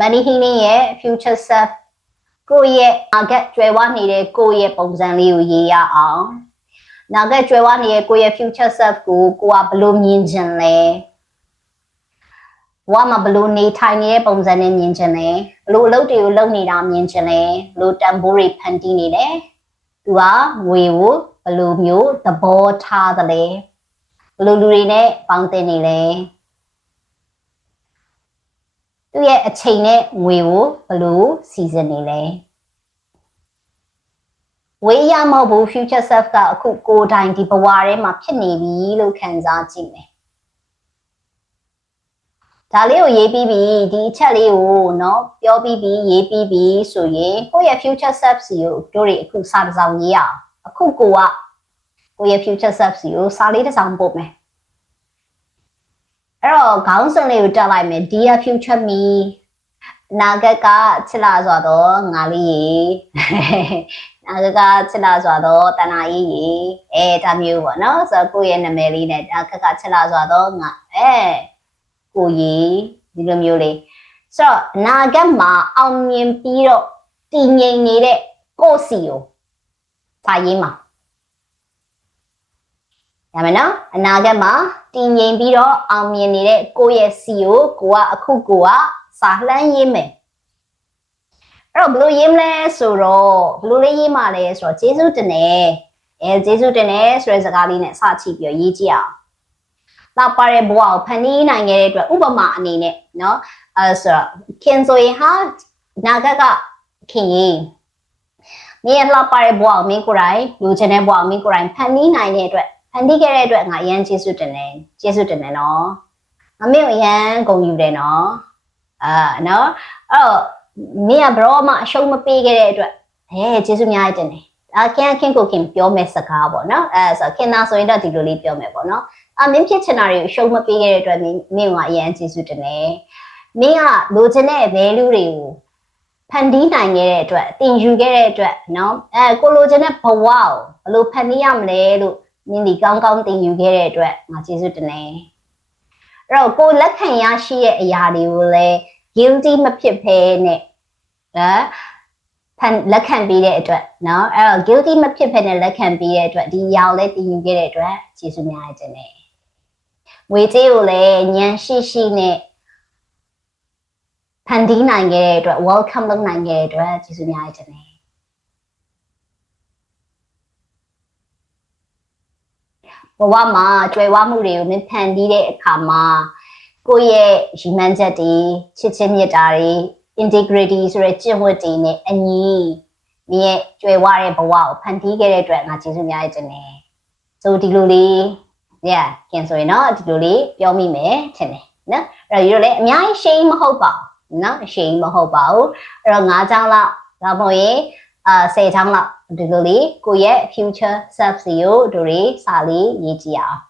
money healing ရဲ့ future self ကိုယ့်ရဲ့အကကျွဲဝနေတဲ့ကိုယ့်ရဲ့ပုံစံလေးကိုရေးရအောင်နာကကျွဲဝနေတဲ့ကိုယ့်ရဲ့ future self ကိုကဘယ်လိုမြင်ချင်လဲဘဝမှာဘယ်လိုနေထိုင်နေတဲ့ပုံစံနဲ့မြင်ချင်လဲဘယ်လိုအလုပ်တွေကိုလုပ်နေတာမြင်ချင်လဲဘယ်လိုတန်ဖိုးတွေဖန်တီးနေလဲသူကငွေကိုဘယ်လိုမျိုးသဘောထားသလဲဘယ်လိုလူတွေနဲ့ပေါင်းတင်နေလဲသူရဲ့အချိန်နဲ့ငွေကိုဘယ်လိုစီစဉ်နေလဲဝေးရမဟုတ်ဘူး future self ကအခုကိုယ်တိုင်ဒီဘဝထဲမှာဖြစ်နေပြီလို့ခံစားကြည့်မယ်ဒါလေးကိုရေးပြီးပြီဒီအချက်လေးကိုเนาะပြောပြီးပြီရေးပြီးပြီဆိုရင်ကိုယ့်ရဲ့ future self စီကိုတို့တွေအခုစာတစ်စောင်ရေးရအောင်အခုကိုယ့်ရဲ့ future self စီကိုစာလေးတစ်စောင်ပို့မယ်အဲ့တော့ခေါင်းစဉ်လေးကိုတက်လိုက်မယ် Dear future me နာဂတ်ကချစ်လာစွာတော့ငါလေးရေနာဂတ်ကချစ်လာစွာတော့တဏှာကြီးရေဒါမျိုးပေါ့နော်ဆိုတော့ကိုယ့်ရဲ့နာမည်လေးနဲ့နာဂတ်ကချစ်လာစွာတော့ငါကိုကြီးဒီလိုမျိုးလေးဆိုတော့အနာဂတ်မှာအောင်မြင်ပြီးတော့တည်ငြိမ်နေတဲ့ကိုယ့်စီကိုစာရေးမှာရမယ်နော်အနာဂတ်မှာတည်ငြိမ်ပြီးတော့အောင်မြင်နေတဲ့ကိုယ့်ရဲ့စီကိုအခုစာလှမ်းရေးမယ်အဲ့တော့ဘယ်လိုရေးမလဲဆိုတော့ဘယ်လိုလေးရေးမှလဲဆိုတော့ကျေးဇူးတင်တယ်ကျေးဇူးတင်တယ်ဆိုတဲ့စကားလေးနဲ့စချိပြီးတော့ရေးကြည့်အောင်နောက်ပါတဲ့ဘဝကိုဖန်တီးနိုင်ခဲ့တဲ့အတွက်ဥပမာအနေနဲ့เนาะဆိုတော့ခင်ဆိုရင်ဟာနာဂတ်ကခင်ကြီးမင်းလှပတဲ့ဘဝကိုမင်းကိုယ်တိုင်လူချင်တဲ့ဘဝကိုမင်းကိုယ်တိုင်ဖန်တီးနိုင်တဲ့အတွက်ဖန်တီးခဲ့တဲ့အတွက်ငါအရန်ကျေးဇူးတင်တယ်နော်မင်းကိုအရန်ဂုဏ်ယူတယ်နော်เนาะအဲ့တော့မင်းကဘရောမှအရှုံးမပေးခဲ့တဲ့အတွက်ကျေးဇူးများတင်တယ်ခင်ကိုခင်ပြောမဲ့စကားပေါ့နော်ဆိုခင်သားဆိုရင်တော့ဒီလိုလေးပြောမယ်ပေါ့နော်မင်းဖြစ်ချင်တာတွေကိုရှုံးမပေးခဲ့တဲ့အတွက်မင်းကအရန်ကျေးဇူးတင်တယ်မင်းကလိုချင်တဲ့ value တွေကိုဖန်တီးနိုင်ခဲ့တဲ့အတွက်သင်ယူခဲ့တဲ့အတွက်နော်ကိုလိုချင်တဲ့ဘဝကိုဘယ်လိုဖန်တီးရမလဲလို့မင်းဒီကောင်းကောင်းသင်ယူခဲ့တဲ့အတွက်ငါကျေးဇူးတင်တယ်အဲ့တော့ကိုလက်ခံရရှိတဲ့အရာတွေကိုလည်း guilty မဖြစ်ဘဲနဲ့လက်ခံပေးတဲ့အတွက်เนาะအဲ့တော့ guilty မဖြစ်ဘဲနဲ့လက်ခံပေးတဲ့အတွက်ဒီအရာကိုလည်းသင်ယူခဲ့တဲ့အတွက်ကျေးဇူးများတင်တယ်ငွေကြေးကိုလည်းဉာဏ်ရှိနဲ့ဖန်တီးနိုင်ခဲ့တဲ့အတွက် welcome လုပ်နိုင်ခဲ့တဲ့အတွက်ကျေးဇူးများတင်တယ်ဘဝမှာကြွယ်ဝမှုတွေကိုမဖန်တီးတဲ့အခါမှာကိုယ့်ရဲ့ရည်မှန်းချက်တွေချစ်ချင်းမြတ်တာတွေ integrity ဆိုတဲ့ကျင့်ဝတ်တွေနဲ့အညီမင်းရဲ့ကြွယ်ဝတဲ့ဘဝကိုဖန်တီးခဲ့တဲ့အတွက်ငါကျေးဇူးများတင်တယ်ဆိုဒီလိုလေးခင်ဆိုရင်တော့ဒီလိုလေးပြောမိမယ်ထင်တယ်နော်အဲ့တော့ဒီလိုလေးအများကြီးရှင်းမဟုတ်ပါဘူးနော်ရှင်းမဟုတ်ပါဘူးအဲ့တော့9ချောင်းလောက်ဒါမှမဟုတ်ရင်10ချောင်းလောက်ဒီလိုလေးကိုယ့်ရဲ့ future self စီကိုတို့တွေစာလေးရေးကြည့်အောင်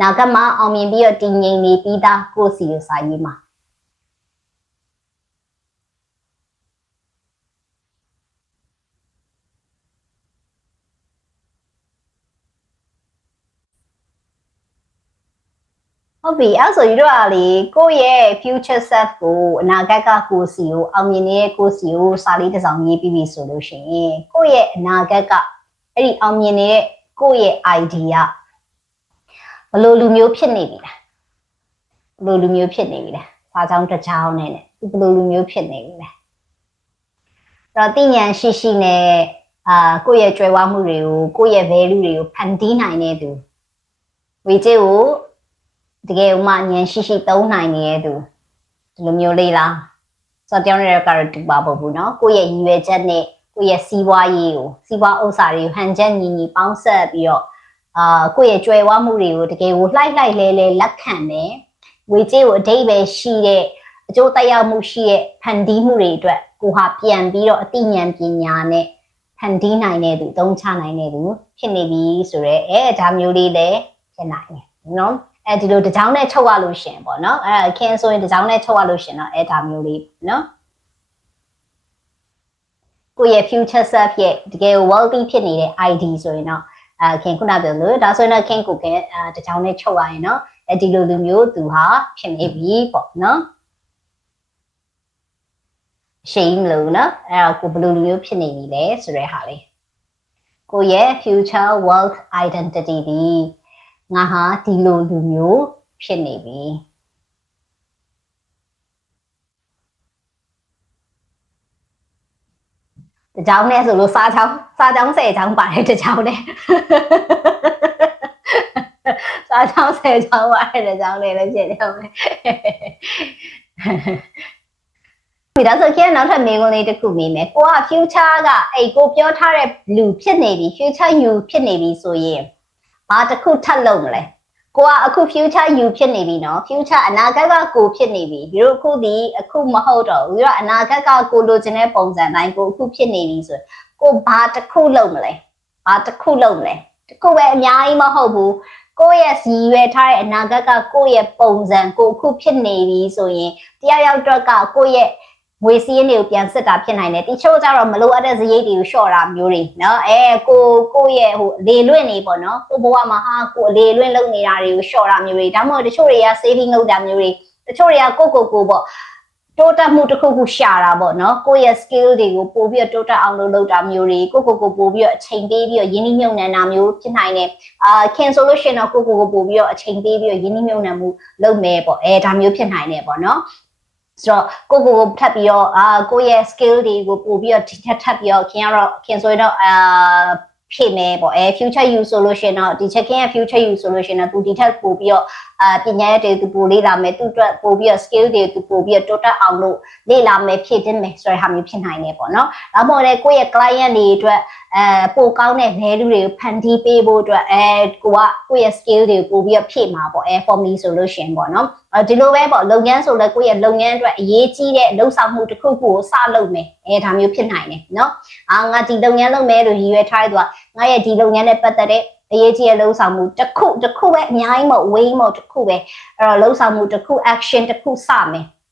နောက်ကမှအောင်မြင်ပြီးတော့တည်ငြိမ်နေပြီးသားကိုယ့်စီကိုစာရေးမှာဟုတ်ပြီအဲ့ဆိုယူတော့လေကိုယ့်ရဲ့ future self ကိုအနာဂတ်ကကိုယ်စီကိုအောင်မြင်နေတဲ့ကိုယ်စီကိုစာလေးတစ်စောင်ရေးပြီးပြီဆိုလို့ရှိရင်ကိုယ့်ရဲ့အနာဂတ်ကအဲ့ဒီအောင်မြင်နေတဲ့ကိုယ့်ရဲ့ idea ဘယ်လိုလူမျိုးဖြစ်နေပြီလားဘယ်လိုလူမျိုးဖြစ်နေပြီလားစာကြောင်းတစ်ချောင်းနဲ့ဘယ်လိုလူမျိုးဖြစ်နေပြီလားအဲ့တော့သိဉာဏ်ရှိနဲ့ကိုယ့်ရဲ့ကြွယ်ဝမှုတွေကိုယ့်ရဲ့ value တွေကိုဖန်တီးနိုင်တဲ့သူဝေကျေကိုတကယ်မှဉာဏ်ရှိသုံးနိုင်နေတဲ့သူဒီလိုမျိုးလေးလားဆိုတော့တောင်းရတဲ့ကတော့တူပါဘူးเนาะကိုယ့်ရဲ့ရည်ရွယ်ချက်နဲ့ကိုယ့်ရဲ့စီးပွားရေးကိုစီးပွားဥစ္စာတွေကိုဟန်ချက်ညီပေါင်းဆက်ပြီးတော့ကိုယ့်ရဲ့ကြွယ်ဝမှုတွေကိုတကယ်ကိုလှိုက်လဲလက်ခံတယ်ဝေကြေးကိုအဓိပ္ပာယ်ရှိတဲ့အကျိုးသက်ရောက်မှုရှိတဲ့ဖန်တီးမှုတွေအတွက်ကိုဟာပြန်ပြီးတော့အသိဉာဏ်ပညာနဲ့ဖန်တီးနိုင်တဲ့သူသုံးချနိုင်တဲ့သူဖြစ်နေပြီဆိုတော့ဒါမျိုးလေးလည်းဖြစ်နိုင်တယ်เนาะဒီလိုတစ်ကြောင်းနဲ့ချုပ်ရလို့ရှင်ပေါ့နော်ခင်ဆိုရင်တစ်ကြောင်းနဲ့ချုပ်ရလို့ရှင်တော့ဒါမျိုးလေးနော်ကိုယ့်ရဲ့ future self ရဲ့တကယ် wealthy ဖြစ်နေတဲ့ ID ဆိုရင်တော့ခင်ခုနပြောလို့ဒါဆိုရင်တော့ခင်တစ်ကြောင်းနဲ့ချုပ်ရရင်တော့ဒီလိုလူမျိုးသူဟာဖြစ်နေပြီပေါ့နော် shame လို့နော်အဲ့တော့ကိုဘယ်လိုလူမျိုးဖြစ်နေပြီလဲဆိုတဲ့ဟာလေးကိုရဲ့ future wealth identity ဒီငါဟာဒီလိုလူမျိုးဖြစ်နေပြီတကြောင်နဲ့ဆိုလို့စားချောင်း10ချောင်းပါတယ်တကြောင်နဲ့စားချောင်း10ချောင်းပါတယ်တကြောင်နဲ့လည်းဖြစ်နေအောင်ဒီတော့ဆိုရင်နောက်ထပ်မေးခွန်းလေးတစ်ခုမေးမယ်ကိုက future ကအဲ့ကိုပြောထားတဲ့လူဖြစ်နေပြီ future you ဖြစ်နေပြီဆိုရင်ဘာတစ်ခုထပ်လုပ်မလဲကိုကအခု future you ဖြစ်နေပြီနော် future အနာဂတ်ကကိုဖြစ်နေပြီဒီလိုအခုမဟုတ်တော့ဘူးပြီးတော့အနာဂတ်ကကိုလိုချင်တဲ့ပုံစံတိုင်းကိုအခုဖြစ်နေပြီဆိုကိုဘာတစ်ခုလုပ်မလဲဘာတစ်ခုလုပ်မလဲတစ်ခုပဲအများကြီးမဟုတ်ဘူးကိုယ့်ရဲ့စီရွယ်ထားတဲ့အနာဂတ်ကကိုယ့်ရဲ့ပုံစံကိုအခုဖြစ်နေပြီဆိုရင်တရားရောက်တော့ကကိုယ့်ရဲ့ငွေစည်းရင်းတွေကိုပြန်စစ်တာဖြစ်နိုင်တယ်တချို့ကျတော့မလိုအပ်တဲ့စရိတ်တွေကိုလျှော့တာမျိုးတွေနော်ကိုရဲ့ဟိုလေလွင့်နေပေါ့နော်ကိုဘဝမှာဟာကိုလေလွင့်လုပ်နေတာတွေကိုလျှော့တာမျိုးတွေဒါမှမဟုတ်တချို့တွေက saving လုပ်တာမျိုးတွေတချို့တွေကကိုပေါ့တိုးတက်မှုတစ်ခုခုရှာတာပေါ့နော်ကိုရဲ့ skill တွေကိုပို့ပြီးတိုးတက်အောင်လုပ်တာမျိုးတွေကိုပို့ပြီးအချိန်ပေးပြီးရင်းနှီးမြှုပ်နှံတာမျိုးဖြစ်နိုင်တယ်can solution တော့ကိုပို့ပြီးအချိန်ပေးပြီးရင်းနှီးမြှုပ်နှံမှုလုပ်မယ်ပေါ့ဒါမျိုးဖြစ်နိုင်တယ်ပေါ့နော်ဆိုတော့ကိုထပ်ပြီးတော့ကိုရဲ့ skill တွေကိုပို့ပြီးဒီထပ်ပြီးတော့ခင်ဆိုရင်တော့ဖြစ်မယ်ပေါ့future you solution တော့ဒီ checking ရဲ့ future you solution တော့သူဒီထက်ပို့ပြီးတော့ပညာရေးတွေသူပို့လေ့လာမယ်သူအတွက်ပို့ပြီးတော့ skill တွေသူပို့ပြီးတော့တိုးတက်အောင်လို့လေ့လာမယ်ဖြစ်တင်မယ်ဆိုတဲ့ဟာမျိုးဖြစ်နိုင်တယ်ပေါ့နော်ဒါမှမဟုတ်လေကိုယ့်ရဲ့ client တွေအတွက်ပို့ကောင်းတဲ့ value တွေကိုဖန်တီးပေးဖို့အတွက်ကိုယ့်ရဲ့ skill တွေကိုပို့ပြီးတော့ဖြည့်မှာပေါ့for me solution ပေါ့နော်ဒီလိုပဲပေါ့လုပ်ငန်းဆိုလဲကိုယ့်ရဲ့လုပ်ငန်းအတွက်အရေးကြီးတဲ့လှုပ်ဆောင်မှုတစ်ခုခုကိုစလုပ်မယ်ဒါမျိုးဖြစ်နိုင်တယ်နော်ငါဒီလုပ်ငန်းလုပ်မယ်လို့ရည်ရွယ်ထားတဲ့သူကငါရဲ့ဒီလုပ်ငန်းနဲ့ပတ်သက်တဲ့အရေးကြီးတဲ့လှုပ်ဆောင်မှုတစ်ခုပဲအများကြီးမဟုတ် way မဟုတ်တစ်ခုပဲအဲ့တော့လှုပ်ဆောင်မှုတစ်ခု action တစ်ခုစ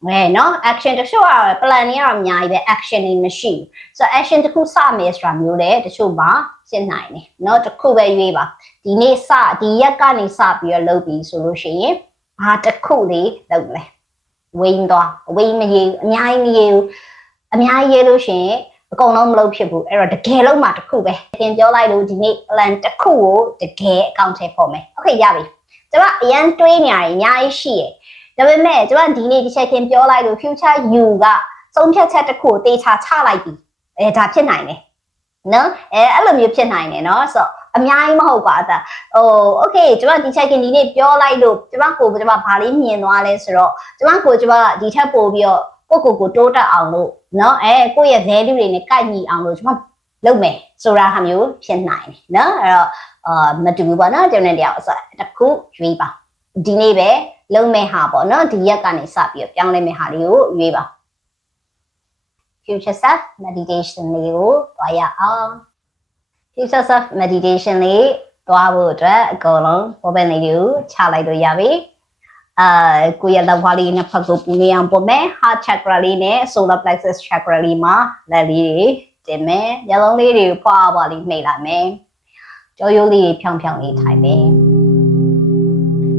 မယ်နော် action တချို့က plan တွေကတော့အများကြီးပဲ action တွေမရှိဘူးဆိုတော့ action တစ်ခုစမယ်ဆိုတာမျိုးလေတချို့ပါဖြစ်နိုင်တယ်နော်တစ်ခုပဲရွေးပါဒီနေ့ဒီရက်ကနေစပြီးတော့လုပ်ပြီးဆိုလို့ရှိရင်ဘာတစ်ခုလေးလုပ်လဲဝိန်းသွားဝိန်းမရေးအများကြီးမရေးဘူးအများကြီးရေးလို့ရှိရင်အကုန်လုံးမလုပ်ဖြစ်ဘူးအဲ့တော့တကယ်လုံးမှတစ်ခုပဲသင်ပြောလိုက်လို့ဒီနေ့ plan တစ်ခုကိုတကယ်အကောင့်ထဲပေါ်မယ်โอเคရပြီကျွန်မအရန်တွေးနေရတယ်အများကြီးရှိတယ်ဒါပေမဲ့ကျွန်မဒီနေ့တစ်ချက်ချင်းပြောလိုက်လို့ future you ကသုံးဖြတ်ချက်တစ်ခုကိုတေချာချလိုက်ပြီဒါဖြစ်နိုင်တယ်နော်အဲ့လိုမျိုးဖြစ်နိုင်တယ်နော်ဆိုတော့အများကြီးမဟုတ်ပါဘူးโอเคကျွန်မဒီချက်ချင်းဒီနေ့ပြောလိုက်လို့ကျွန်မဘာလေးမြင်သွားလဲဆိုတော့ကျွန်မဒီထက်ပို့ပြီးတော့ကိုတိုးတက်အောင်လို့နော်ကိုယ့်ရဲ့ value တွေနဲ့ကိုက်ညီအောင်လို့ကျွန်မလုပ်မယ်ဆိုတာဟာမျိုးဖြစ်နိုင်တယ်နော်အဲ့တော့မတူဘူးပေါ့နော်တယောက်နဲ့တယောက်ဆိုတခုရွေးပါဒီနေ့ပဲလုံးမဲ့ဟာပေါ့နော်ဒီရက်ကနေစပြီးပြောင်းလဲမဲ့ဟာလေးကိုရွေးပါ future self meditation လေးကိုတွားရအောင် future self meditation လေးတွားဖို့အတွက်အကုန်လုံးပေါ်ပန်လေးကိုချလိုက်လို့ရပြီကိုယ့်ရဲ့လက်ဝါးလေးနဲ့ဖက်ကိုပူနေအောင်ပုံမယ် heart chakra လေးနဲ့ solar plexus chakra လေးမှာလက်လေးတွေတင်မယ်မျက်လုံးလေးတွေကိုဖွာလေးနှိပ်လိုက်မယ်ကြောရိုးလေးဖြောင်းလေးထိုင်မယ်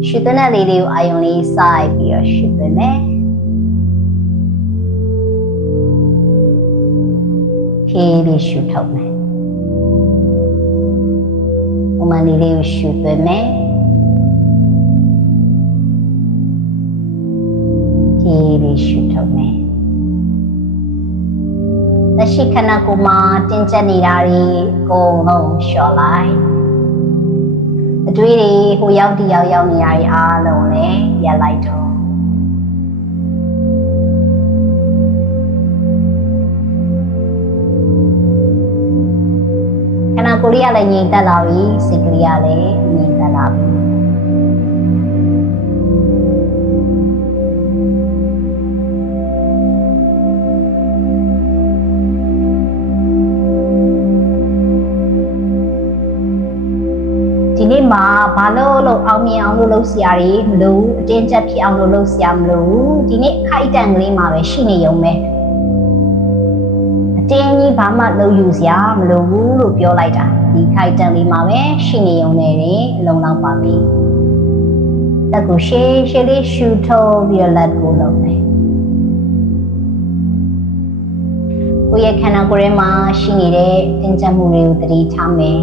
ရှုတဲ့လေးတွေကိုအာယုံလေးစိုက်ပြီးတော့ရှုပေးမယ်ဖြည်းဖြည်းရှုထုတ်မယ်ဥမာလေးတွေကိုရှုပေးမယ်ဖြည်းဖြည်းရှုထုတ်မယ်လက်ရှိခန္ဓာကိုယ်မှာတင်းကျပ်နေတာတွေအကုန်လုံးလျှော့လိုက်အတွေးတွေဟိုရောက်ဒီရောက်နေရတဲ့အားလုံးလည်းရပ်လိုက်တော့ခန္ဓာကိုယ်လေးကလည်းငြိမ်သက်လာပြီစိတ်ကလေးကလည်းငြိမ်သက်လာပြီဒီနေ့မှာဘာလို့အောင်မြင်အောင်လုပ်စရာတွေမလိုအတင်းကျပ်ဖြစ်အောင်လုပ်စရာမလိုဒီနေ့ခိုက်တန်ကလေးမှာပဲရှိနေရုံပဲအတင်းကြီးဘာမှလုပ်ယူစရာမလိုဘူးလို့ပြောလိုက်တာဒီခိုက်တန်လေးမှာပဲရှိနေရုံနဲ့အလုံးလောက်ပါပြီတက်ကိုရှေးလေးရှူထုတ်ပြီးတော့လက်ကိုလုပ်မယ် ကိုယ့်ရဲ့ခန္ဓာကိုယ်ထဲမှာရှိနေတဲ့တင်ကြမှုတွေကိုသတိထားမယ်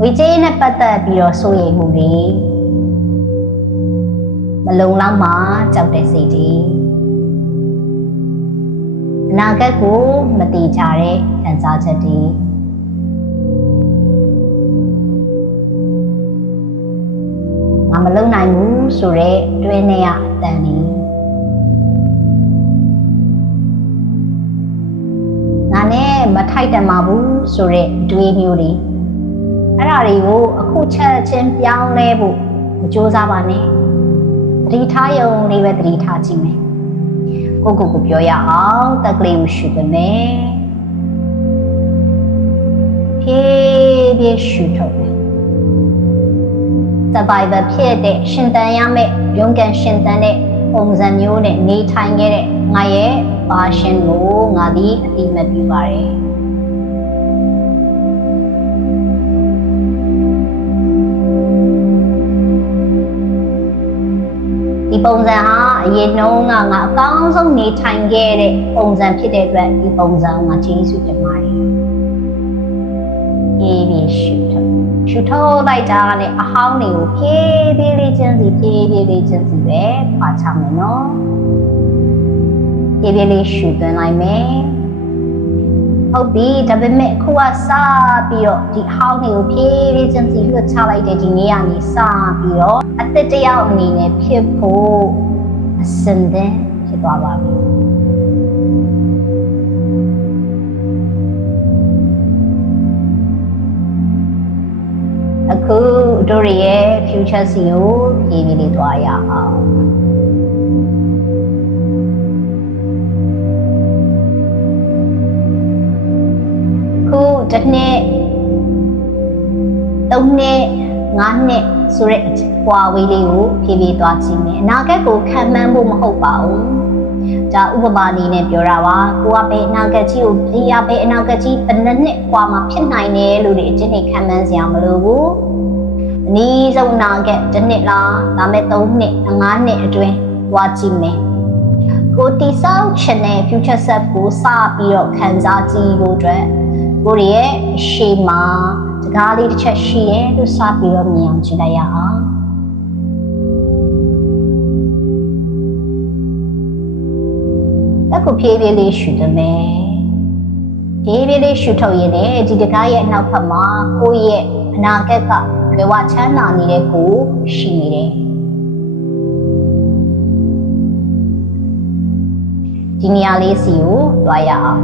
ဝိကြေးနဲ့ပတ်သက်ပြီးတော့စိုးရိမ်မှုတွေမလုံလောက်မှကြောက်တဲ့စိတ်တွေအနာဂတ်ကိုမတည်ကြတဲ့ခံစားချက်တွေငါမလုံနိုင်ဘူးဆိုတဲ့တွဲနေရအတန်တွေငါနဲ့မထိုက်တန်ပါဘူးဆိုတဲ့တွေးမျိုးတွေအဲ့ဒါတွေကိုအခုချက်ချင်းပြောင်းလဲဖို့မကြိုးစားပါနဲ့သတိထားရုံလေးပဲသတိထားကြည့်မယ်ကိုပြောရအောင်တက်ကလေးကိုရှုပါမယ်ဖြည်းဖြည်းရှုထုတ်မယ် survivor ဖြစ်တဲ့ရှင်သန်ရမယ့်ရုန်းကန်ရှင်သန်တဲ့ပုံစံမျိုးနဲ့နေထိုင်ခဲ့တဲ့ငါရဲ့ပါရှင်ကိုငါဒီအတိမတ်ပြုပါတယ်ဒီပုံစံဟာအရင်နှုန်းကငါအကောင်းဆုံးနေထိုင်ခဲ့တဲ့ပုံစံဖြစ်တဲ့အတွက်ဒီပုံစံကိုငါကျေးဇူးတင်ပါတယ်အေးပြီးရှုထုတ်လိုက်တာနဲ့အဟောင်းတွေကိုဖြည်းဖြည်းလေးချင်းစီပဲခွာချမယ်နော်ဖြည်းဖြည်းလေးရှုသွင်းလိုက်မယ်ဟုတ်ပြီဒါပေမဲ့ခုကစပြီးတော့ဒီအဟောင်းတွေကိုဖြည်းဖြည်းချင်းစီလွှတ်ချလိုက်တဲ့ဒီနေ့ကနေစပြီးတော့အသက်တယောက်အနေနဲ့ဖြစ်ဖို့အစင်သင်ဖြစ်သွားပါပြီအခုတို့ရဲ့ future စီကိုရေးပြီးလေးသွားရအောင်ခုတစ်နှစ်3နှစ်5နှစ်ဆိုတဲ့ပွားဝေးလေးကိုဖြည်းဖြည်းသွားကြည့်မယ်အနာဂတ်ကိုခံမှန်းဖို့မဟုတ်ပါဘူးဒါဥပမာအနေနဲ့ပြောတာပါကိုကပဲအနာဂတ်ကြီးကိုပြရပဲအနာဂတ်ကြီးဘယ်နှစ်ပွားမှာဖြစ်နိုင်တယ်လို့ဒီအချင်းတွေခံမှန်းစရာမလိုဘူးအနည်းဆုံးအနာဂတ်တစ်နှစ်လားဒါမဲ့3နှစ်5နှစ်အတွင်းသွားကြည့်မယ်ကိုတိဆောက်ချင်တဲ့ future self ကိုစပြီးတော့ခံစားကြည့်လို့အတွက်ကိုရဲ့ရှေ့မှာတကားလေးတစ်ချက်ရှိတယ်လို့စပြီးတော့မြင်အောင်ကြည့်လိုက်ရအောင်အခုဖြည်းဖြည်းလေးရှုသွင်းမယ်ဖြည်းဖြည်းလေးရှုထုတ်ရင်းနဲ့ဒီတကားရဲ့အနောက်ဘက်မှာကိုယ့်ရဲ့အနာဂတ်ကဘဝချမ်းသာနေတဲ့ကိုရှိနေတယ်ဒီနေရာလေးစီကိုတွားရအောင်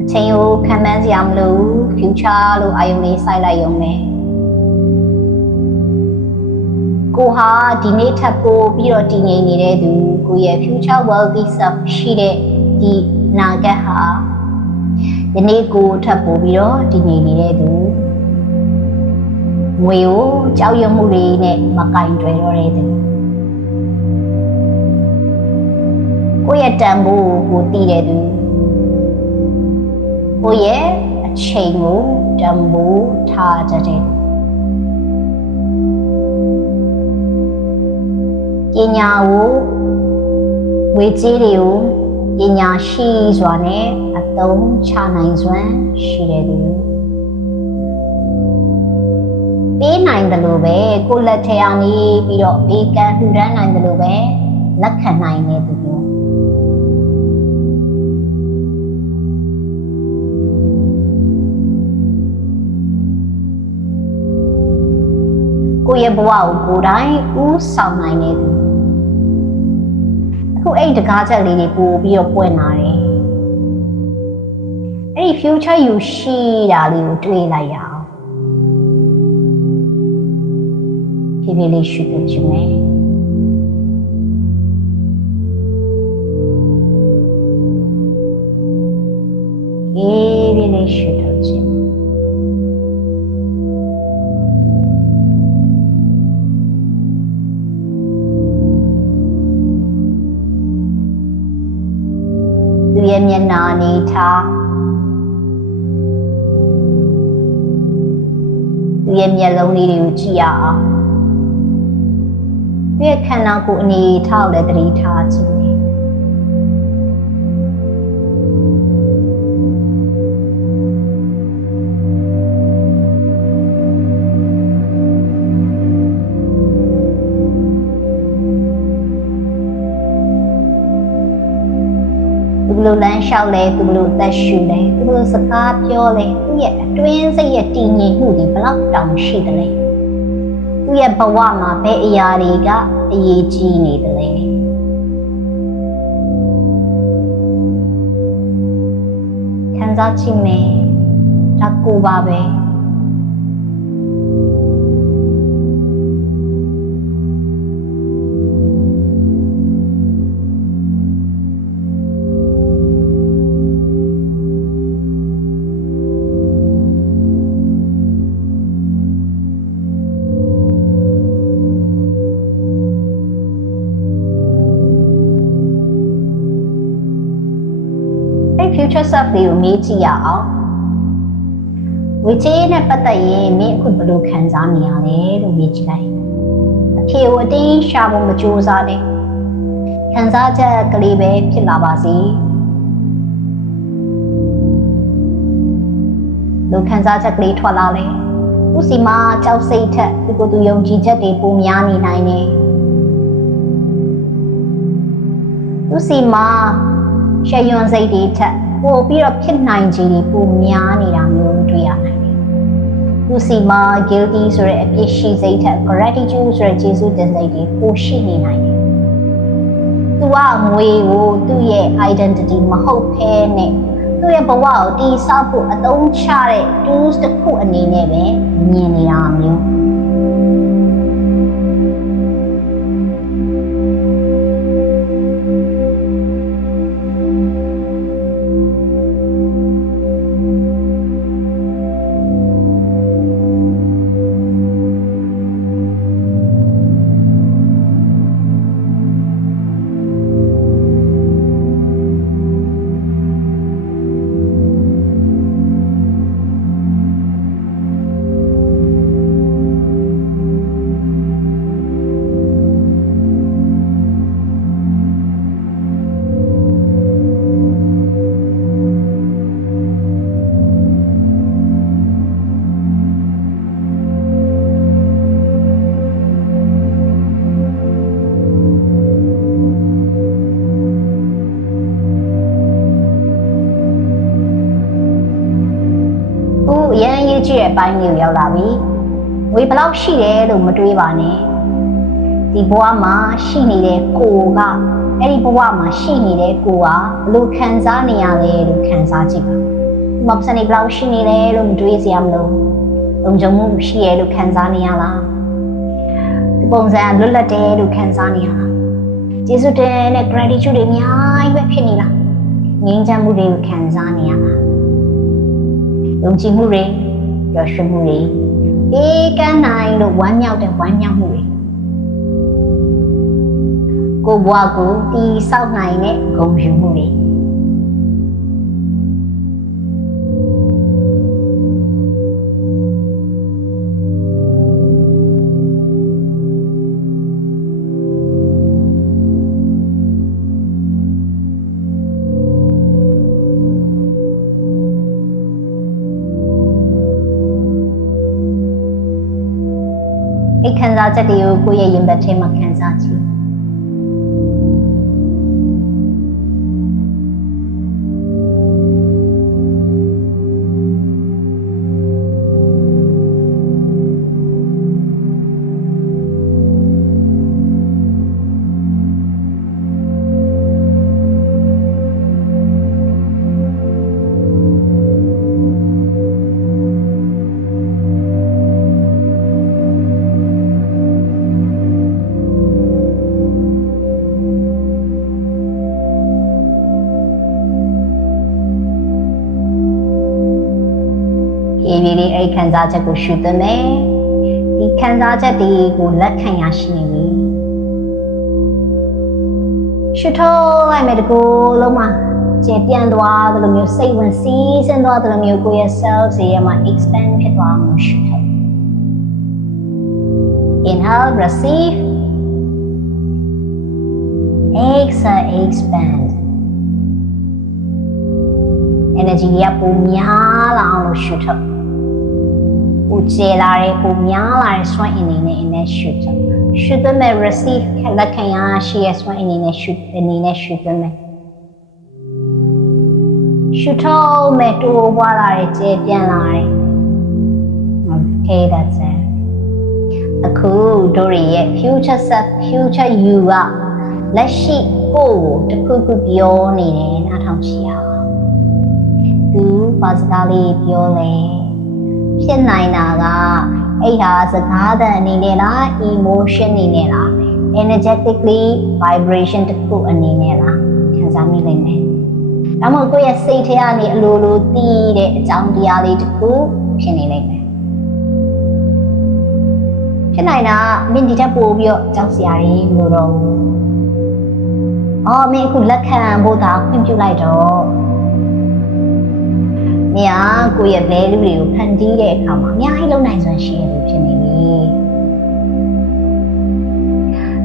အချိန်ကိုခံမှန်းစရာမလို future လို့အာယုံလေးစိုက်လိုက်ရုံနဲ့ကိုဟာဒီနေ့ထပ်ပို့ပြီးတော့တည်ငြိမ်နေတဲ့သူကိုရဲ့ future wealthy self ရှိတဲ့ဒီနာဂတ်ဟာဒီနေ့ကိုထပ်ပို့ပြီးတော့တည်ငြိမ်နေတဲ့သူငွေကိုကြောက်ရွံ့မှုတွေနဲ့မကင်တွယ်တော့တဲ့သူကိုရဲ့တန်ဖိုးကိုတည်တဲ့သူကိုရဲ့အချိန်ကိုတန်ဖိုးထားကြတဲ့ပညာကိုဝေကြေးတွေကိုပညာရှိစွာနဲ့အသုံးချနိုင်စွမ်းရှိတဲ့သူပေးနိုင်တယ်လို့ပဲကိုလက်ထက်အနေပြီးတော့ဘေးကန်းလှူဒန်းနိုင်တယ်လို့ပဲလက်ခံနိုင်တဲ့သူမျိုးကိုရဲ့ဘဝကိုကိုယ်တိုင်ဦးဆောင်နိုင်တဲ့သူအခုအဲ့တကားချက်လေးတွေပို့ပြီးတော့ပွင့်လာတယ်အဲ့ဒီ future you ရှိတာလေးကိုတွေးလိုက်ရအောင်ဖြည်းဖြည်းလေးရှုသွင်းခြင်းပဲဖြည်းဖြည်းလေးရှုသွင်းခြင်းသူရဲ့မျက်နှာနေထား သူရဲ့မျက်လုံးလေးတွေကိုကြည့်ရအောင်သူရဲ့ခန္ဓာကိုယ်အနေထားကိုလည်းသတိထားကြည့်မယ်သူဘလို့လမ်းလျှောက်လဲသူဘလို့သက်ရှူလဲသူဘလို့စကားပြောလဲသူရဲ့အတွင်းစိတ်ရဲ့တည်ငြိမ်မှုဒီဘလောက်တောင်ရှိတယ်လဲသူရဲ့ဘဝမှာဘယ်အရာတွေကအရေးကြီးနေတယ်လဲခံစားကြည့်မယ်ဒါကိုပါပဲfuture self လေးကိုမေးကြည့်ရအောင်ဝေချေနဲ့ပတ်သက်ရင်မင်းအခုဘယ်လိုခံစားနေရလဲလို့မေးကြည့်လိုက်အဖြေကိုအတင်းရှာဖို့မကြိုးစားနဲ့ခံစားချက်ကလေးပဲဖြစ်လာပါစေလို့ခံစားချက်ကလေးထွက်လာလဲသူစီမှာကြောက်စိတ်ထက်ဒီကိုသူယုံကြည်ချက်တွေပိုများနေနိုင်တယ်သူစီမှာရှယ်ယွန်စိတ်တွေထက်ပိုပြီးတော့ဖြစ်နိုင်ခြေတွေပိုများနေတာမျိုးတွေ့ရနိုင်တယ်။သူစီမှာ guilty ဆိုတဲ့အပြစ်ရှိစိတ်ထက် gratitude ဆိုတဲ့ကျေးဇူးတင်စိတ်တွေပိုရှိနေနိုင်တယ်။သူကငွေကိုသူ့ရဲ့ identity မဟုတ်ဘဲနဲ့သူ့ရဲ့ဘဝကိုတည်ဆောက်ဖို့အသုံးချတဲ့ tools တစ်ခုအနေနဲ့ပဲမြင်နေတာမျိုးရန်ရေးကြည့်တဲ့အပိုင်းမျိုးရောက်လာပြီဝေဘလောက်ရှိတယ်လို့မတွေးပါနဲ့ဒီဘဝမှာရှိနေတဲ့ကိုကအဲ့ဒီဘဝမှာရှိနေတဲ့ကိုကဘလို့ခံစားနေရလဲလို့ခံစားကြည့်ပါဒီမှာပစနေဘလောက်ရှိနေလဲလို့မတွေးစရာမလိုလုံခြုံမှုရှိရလို့ခံစားနေရလားဒီပုံစံလွတ်လပ်တယ်လို့ခံစားနေရလားကျေးဇူးတင်နဲ့ gratitude တွေအများကြီးပဲဖြစ်နေလားငြိမ်းချမ်းမှုတွေကိုခံစားနေရလားယုံကြည်မှုတွေပျော်ရွှင်မှုတွေအေးကန်းနိုင်လို့ဝမ်းမြောက်တဲ့ဝမ်းမြောက်မှုတွေကိုဘွားကိုတီးဆောက်နိုင်တဲ့ဂုဏ်ယူမှုတွေအဲ့ခံစားချက်တွေကိုကိုယ့်ရဲ့ရင်ဘတ်ထဲမှာခံစားကြည့်ရေးလေးအဲ့ခံစားချက်ကိုရှုသွင်းမယ်ဒီခံစားချက်တွေကိုလက်ခံရရှိနေပြီရှုထုတ်လိုက်မယ်တကူလုံးမှာကျေပြန့်သွားတယ်လို့မျိုးစိတ်ဝင်စီးဆင်းသွားတယ်လို့မျိုးကိုယ့်ရဲ့ self ရဲ့မှာ expand ဖြစ်သွားအောင်ရှုထုတ် inhale receive exhale expand energy ကပုံများလာအောင်လို့ရှုထုတ်ပူကျလာတဲ့ပုံများလာတဲ့စွမ်းအင်တွေနဲ့ inner ရှုထုတ်ရှုသွင်းမဲ့ receive လက်ခံရရှိရဲ့စွမ်းအင်တွေနဲ့ရှုသွင်းမဲ့ရှုထုတ်မဲ့တိုးပွားလာတဲ့ကျေပြန်လာတယ် okay that's it အခုတို့ရဲ့ future self future you ကလက်ရှိကိုယ်ကိုတစ်ခုခုပြောနေတယ်နားထောင်ကြည့်အောင်သူဘာစကားလေးပြောလဲဖြစ်နိုင်တာကအဲ့ဒါစကားတဲ့အနေနဲ့လား emotion အနေနဲ့လား energetically vibration တစ်ခုအနေနဲ့လားခံစားမိလိမ့်မယ်ဒါမှမဟုတ်ကိုယ့်ရဲ့စိတ်ထဲကနေအလိုလိုသိတဲ့အကြောင်းတရားလေးတစ်ခုဖြစ်နေလိမ့်မယ်ဖြစ်နိုင်တာမင်းဒီထက်ပိုပြီးတော့ကြောက်စရာတွေလို့တော့အော်မင်းအခုလက်ခံဖို့သာခွင့်ပြုလိုက်တော့မင်းကကိုယ့်ရဲ့ value တွေကိုဖန်တီးတဲ့အခါမှာအများကြီးလုံနိုင်စွမ်းရှိရလို့ဖြစ်နေပြီ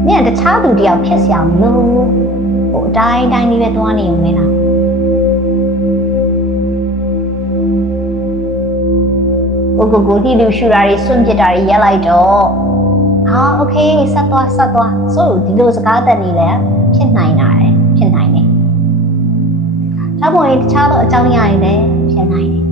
မင်းကတခြားသူတယောက်ဖြစ်စရာမလိုဟိုအတိုင်းလေးပဲသွားနေုံနဲ့လားကိုတီလူရှူတာတွေစွန့်ပစ်တာတွေရက်လိုက်တော့โอเคဆက်သွားဆိုဒီလိုစကားတက်နေလဲဖြစ်နိုင်တာလေဖြစ်နိုင်တယ်ဒါပေါ်ရင်တခြားသောအကြောင်းအရာတွေလည်းဖြစ်နိုင်တယ်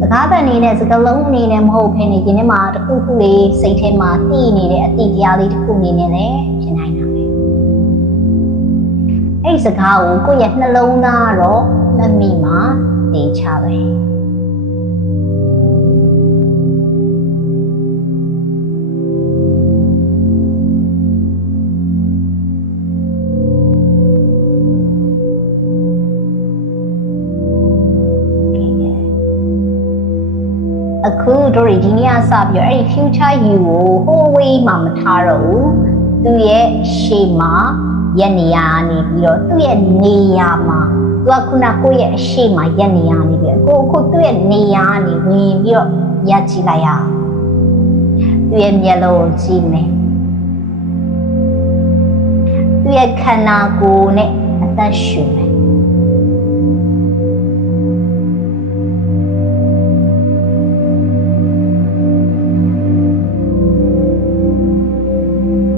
စကားတက်နေတဲ့စကားလုံးအနေနဲ့မဟုတ်ဘဲနဲ့ဒီနေ့မှာတစ်ခုခုလေးစိတ်ထဲမှာတည်နေတဲ့အတိတရားလေးတစ်ခုအနေနဲ့လည်းဖြစ်နိုင်တာပဲအဲ့ဒီစကားကိုကိုယ့်ရဲ့နှလုံးသားတော့မမိမှာသိချပဲအခုတို့ဒီနေ့ကစပြီးအဲ့ဒီ future you ကို whole way မှာမထားတော့ဘူးသူရဲ့ရှေ့မှာရက်နေရနေပြီးတော့သူ့ရဲ့နေရာမှာသူကခုနကိုယ့်ရဲ့အရှေ့မှာရက်နေရနေပြီးအခုသူ့ရဲ့နေရာနေဝင်ပြီးတော့ရက်ကြည့်လိုက်ရအောင်သူ့ရဲ့မျက်လုံးကိုကြည့်မယ်သူ့ရဲ့ခန္ဓာကိုယ်နဲ့အသက်ရှူမယ်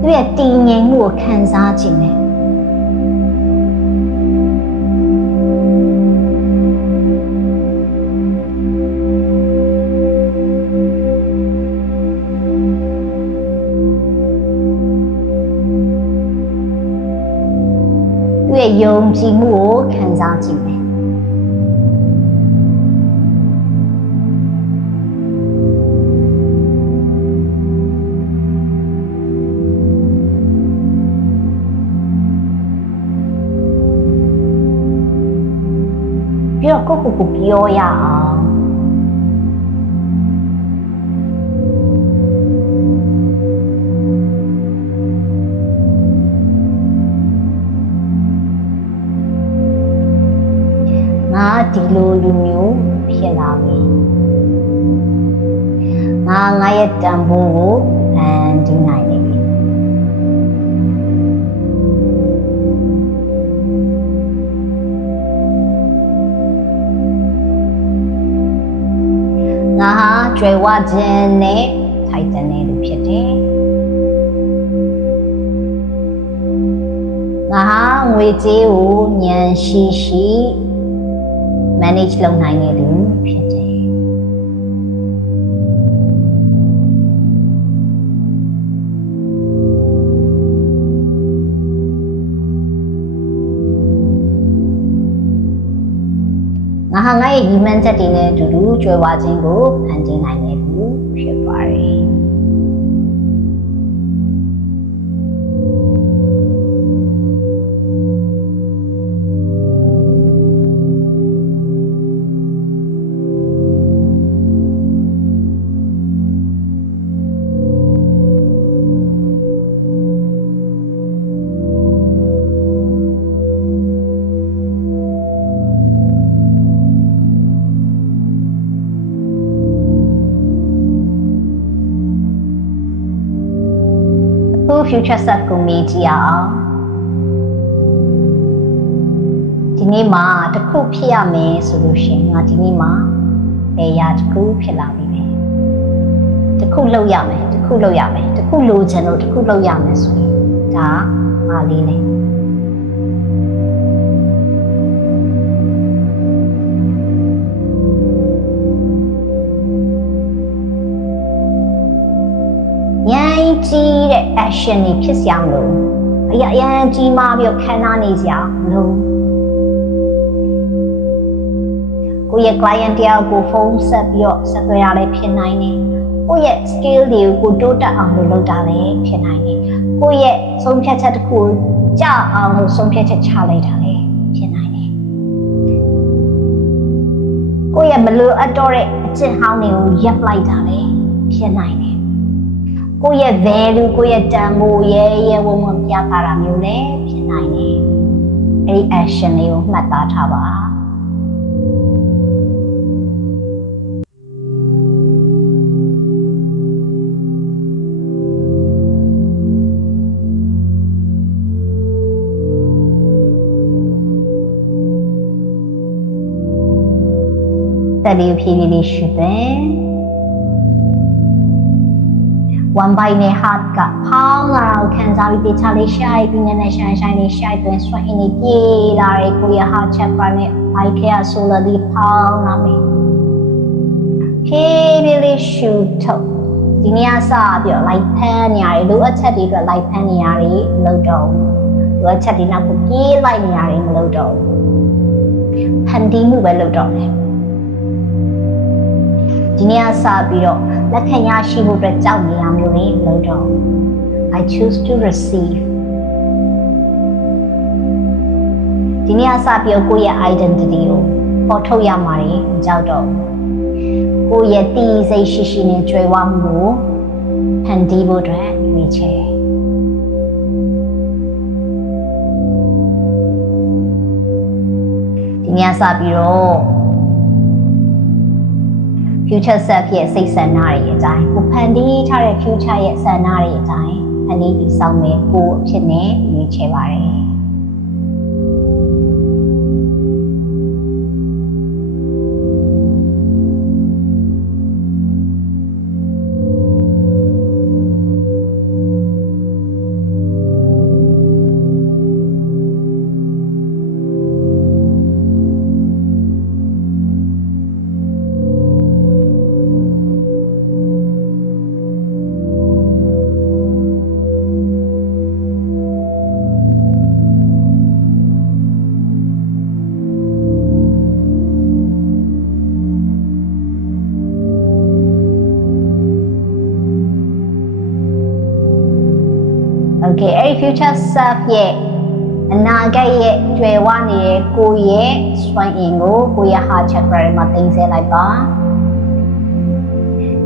သူ့ရဲ့တည်ငြိမ်မှုကိုခံစားကြည့်မယ်သူ့ရဲ့ယုံကြည်မှုကိုခံစားကြည့်မယ်ပြီးတော့ကိုပြောရအောင်ငါဒီလိုလူမျိုးဖြစ်လာပြီငါရဲ့တန်ဖိုးကိုဖန်တီးနိုင်နေပြီငါဟာကြွယ်ဝခြင်းနဲ့ထိုက်တန်တဲ့လူဖြစ်တယ်ငါဟာငွေကြေးကိုဉာဏ်ရှိ manage လုပ်နိုင်တဲ့လူဖြစ်တယ်ငါဟာငါရဲ့ရည်မှန်းချက်တွေနဲ့အတူတူကြွယ်ဝခြင်းကိုဖန်တီးနိုင်တဲ့လူဖြစ်ပါတယ် future self ကိုမေးကြည့်အောင်ဒီနေ့မှာတစ်ခုဖြစ်ရမယ်ဆိုလို့ရှိရင်ငါဒီနေ့မှာဘယ်ရာတစ်ခုဖြစ်လာပြီလဲတစ်ခုလုပ်ရမယ်တစ်ခုလုပ်ရမယ်တစ်ခုလိုချင်လို့တစ်ခုလုပ်ရမယ်ဆိုရင်ဒါအားလေးလေရန်ကြီးတဲ့ action တွေဖြစ်စရာမလိုအရန်ကြီးမားပြီးခံစားနေစရာမလိုကိုယ့်ရဲ့ client တယောက်ကိုဖုန်းဆက်ပြီးတော့ဆက်သွယ်ရလဲဖြစ်နိုင်တယ်ကိုယ့်ရဲ့ skill တွေကိုတိုးတက်အောင်လုပ်တာလည်းဖြစ်နိုင်တယ်ကိုယ့်ရဲ့ဆုံးဖြတ်ချက်တစ်ခုကြအောင်လို့ဆုံးဖြတ်ချက်ချလိုက်တာလည်းဖြစ်နိုင်တယ်ကိုယ့်ရဲ့မလိုအပ်တော့တဲ့အကျင့်ဟောင်းတွေကိုရပ်လိုက်တာလည်းဖြစ်နိုင်တယ်ကိုယ့်ရဲ့ value ကိုယ့်ရဲ့တန်ဖိုးရဲဝုန်းဝုန်းပြသတာမျိုးလည်းဖြစ်နိုင်တယ်အဲ့ဒီ action တွေကိုမှတ်သားထားပါတလေးဖြည်းဖြည်းလေးရှုတယ် one by နဲ့ heart ကဖောင်းလာတော့ခံစားပြီးတခြားလေးရှိုက်ပြီးနဲ့ရှိုင်းလေးရှိုက်သွင်းဆွဲအင်းလေးပြေးလာတဲ့ကိုယ့်ရဲ့ heart chakra နဲ့ bike က solar ဒီဖောင်းလာမယ်ဖြည်းဖြည်းလေးရှုထုတ်ဒီနေ့အစပြီးတော့ light ဖမ်းနေရတယ်လိုအပ်ချက်တွေအတွက် light ဖမ်းနေရတယ်မလုပ်တော့ဘူးလိုအပ်ချက်တွေနောက်ကိုပြေးလိုက်နေရတယ်မလုပ်တော့ဘူးဖန်တီးမှုပဲလုပ်တော့တယ်ဒီနေ့အစပြီးတော့လက်ခံရရှိဖို့အတွက်ကြောက်နေရမျိုးတွေလုပ်တော့ I choose to receive ဒီနေ့အစပြီးတော့ကိုယ့်ရဲ့ identity ကိုပေါ်ထုတ်ရမှာတွေမကြောက်တော့ကိုယ့်ရဲ့တည်စိတ်ရှိရှိနဲ့ကြွယ်ဝမှုကိုဖန်တီးဖို့အတွက်ရွေးချယ်ဒီနေ့အစပြီးတော့ future self ရဲ့စိတ်ဆန္ဒတွေအတိုင်းကိုဖန်တီးထားတဲ့ future ရဲ့ဆန္ဒတွေအတိုင်းဖန်တီးပြီးဆောင်မယ်ကိုအဖြစ်နဲ့ရွေးချယ်ပါတယ် Okay အဲ့ဒီ future self ရဲ့အနာဂတ်ရဲ့ကြွယ်ဝနေတဲ့ကိုယ့်ရဲ့စွမ်းအင်ကိုကိုယ့်ရဲ့ heart chakra မှာသိမ်းဆည်းလိုက်ပါ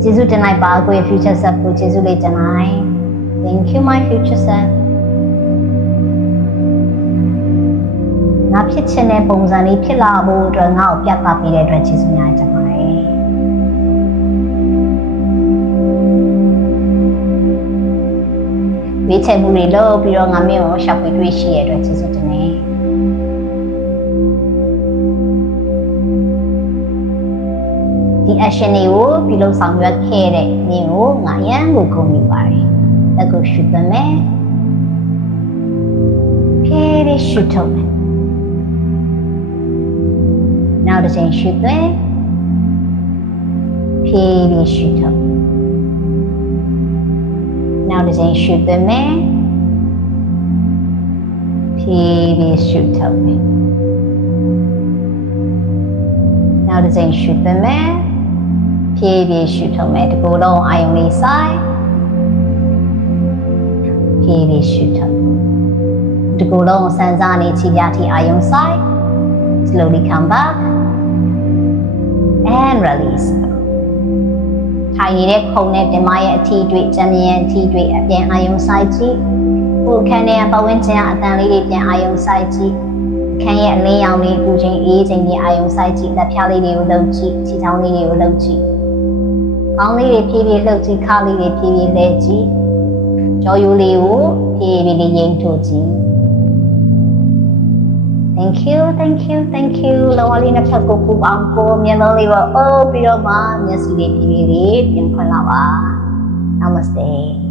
ကျေးဇူးတင်လိုက်ပါကိုယ့်ရဲ့ future self ကိုကျေးဇူးလေးတင်လိုက် Thank you my future self ငါဖြစ်ချင်တဲ့ပုံစံလေးဖြစ်လာဖို့အတွက်ငါ့ကိုပြသပေးတဲ့အတွက်ကျေးဇူးများတင်ပါတယ်ဝေးချယ်မှုတွေလုပ်ပြီးတော့ငါမင်းကိုရှောက်ပြီးတွေ့ရှိရတဲ့အတွက်ကျေးဇူးတင်တယ်ဒီ action တွေကိုပြုလုပ်ဆောင်ရွက်ခဲ့တဲ့မင်းကိုငါရမ်းကိုဂုဏ်ပြုပါတယ်လက်ကိုရှုသွင်းမယ်ဖြည်းဖြည်းရှုထုတ်မယ်နောက်တစ်ချိန်ရှုသွင်းဖြည်းဖြည်းရှုထုတ်နောက်တစ်ချိန်ရှုသွင်းမယ်ဖြည်းဖြည်းရှုထုတ်မယ်နောက်တစ်ချိန်ရှုသွင်းမယ်ဖြည်းဖြည်းရှုထုတ်မယ်ဒီကိုယ်လုံးအာယုံလေးဆိုင်ဖြည်းဖြည်းရှုထုတ်ဒီကိုယ်လုံးစမ်းစားနေချီပြထိအာယုံဆိုင် slowly come back and release ထိုင်နေတဲ့ခုံနဲ့တင်မရဲ့အထီးတွေ့၊ကြံမြင်အထီးတွေ့အပြန်အာယုံဆိုင်ကြည့်။ကိုယ်ခန်းထဲကပဝန်းကျင်အတန်လေးတွေပြန်အာယုံဆိုင်ကြည့်။ခန်းရဲ့အလင်းရောင်လေးပူချိန်အေးချိန်တွေအာယုံဆိုင်ကြည့်။လက်ဖြားလေးတွေကိုလှုပ်ကြည့်။ခြေချောင်းလေးတွေကိုလှုပ်ကြည့်။ခေါင်းလေးတွေဖြည်းဖြည်းလှုပ်ကြည့်။ခါလေးတွေဖြည်းဖြည်းလဲကြည့်။ ကြောယူလေးကိုဖြည်းဖြည်းလေးငြိမ်ထုတ်ကြည့် Thank you thank you thank you လောကလေးနှစ်ဖက်ကိုပူအောင်ကိုမျက်လုံးလေးကိုအိုးပြီးတော့မှမျက်စိလေးဖြည်းဖြည်းလေးပြန်ဖွင့်လာပါ Namaste